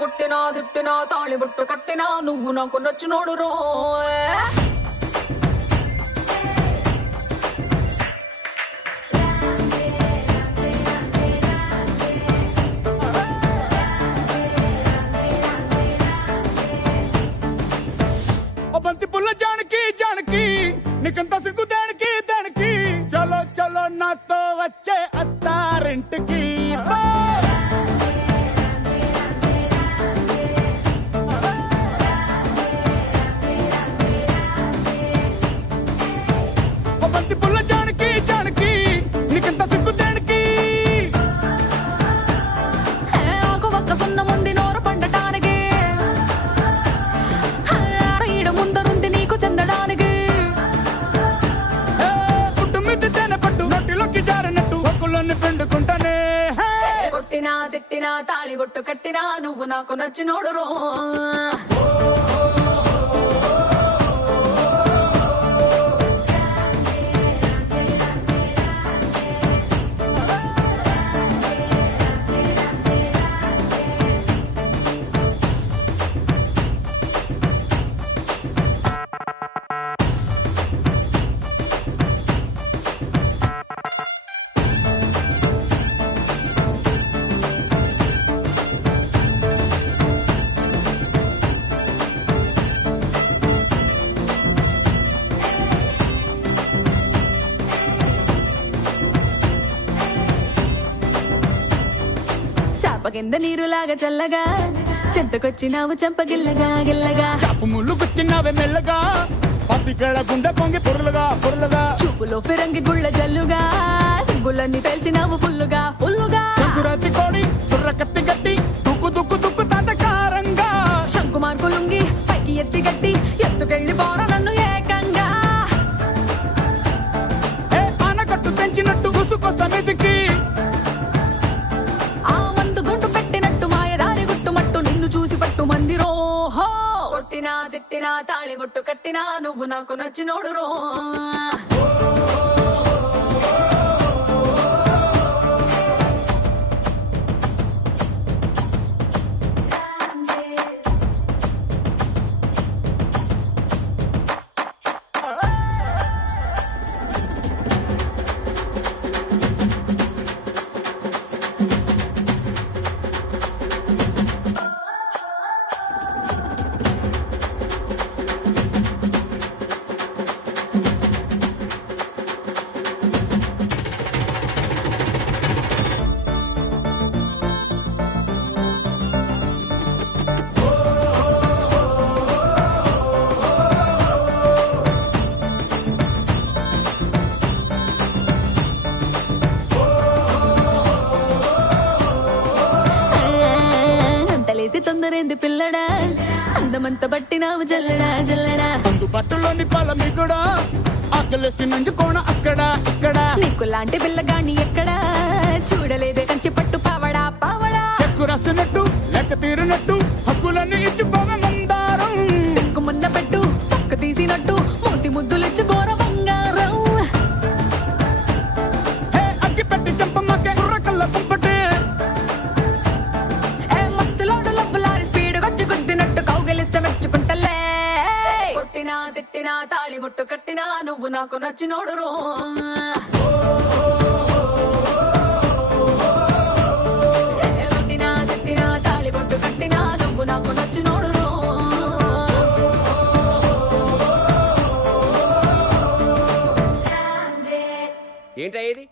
కొట్టినా తిట్టినా తాళి బొట్టు కట్టినా నువ్వు నాకు నచ్చినోడు రో. బంతి పుల్ల జానకి జానకి నీకంత సిగ్గు దానికి దానికి చలో చలో నాతో వచ్చే అత్తారింటికి. బంతి పుల్ల జానకి జానకి నీకంత సిగ్గు దానికి. ఆకు ఒక్క సున్న ముందు నోరు పండటానికి ఆడ ముందరుంది నీకు చెందడానికి. పుట్టు మీద తేనె పట్టు నోటిలోకి జారినట్టు ఒక్కులన్నీ పిండుకుంటానే. కొట్టినా తిట్టినా తాళి బొట్టు కట్టినా నువ్వు నాకు నచ్చినోడు రో. కింద నీరులాగా చల్లగా చెంతకొచ్చినావు చెంపగిల్లగా గిల్లగా. చాపు ముళ్ళు కూర్చున్నావే మెల్లగా పత్తికేళ గుండె పొంగి పొరులుగా పొరులుగా. చూపులో ఫిరంగి గుళ్ళ జల్లుగా సిగ్గులన్నీ పేల్చినావు ఫుల్లుగా ఫుల్లుగా. సంకురాతి కోడి సుర్ర కత్తి గట్టి దుక్కు దుక్కు దుక్కు తాతకారంగా. శంకు మార్కులుంగి పైకి ఎత్తి గట్టి ఎత్తుకెళ్ళి పోరా నన్ను ఏకంగా. ఆనకట్టు తెంచినట్టు గుసుకొస్తా మీదికి. కొట్టినా తిట్టినా తాళి బొట్టు కట్టినా నువ్వు నాకు నచ్చినోడు రో. తొందరేంది పిల్లడా అందమంత బట్టినావు జల్లడా జల్లడా. అందు బట్టలోని పాలమి కూడా ఆకలేసి నంజుకోణ అక్కడ ఇక్కడ. నీకు లాంటి పిల్లగాని ఎక్కడా చూడలేదే కంచి పట్టు పావడా పావడా. చెక్కు రాసినట్టు లెక్క తీరినట్టు హక్కులన్నీ ఇచ్చుకోవే మందారం. దిక్కుమున్న పెట్టు పక్క తీసినట్టు మూతి ముద్దులిచ్చుకోర బంగారం. అగ్గి పెట్టి చెంపమ్మకే కుర్ర కళ్ళ కుంపటే. కొట్టినా తిట్టినా తాళి బొట్టు కట్టినా నువ్వు నాకు నచ్చినోడు రో. కొట్టినా తిట్టినా తాళి బొట్టు కట్టినా నువ్వు నాకు నచ్చినోడు రో. ఏంటయ్యేది?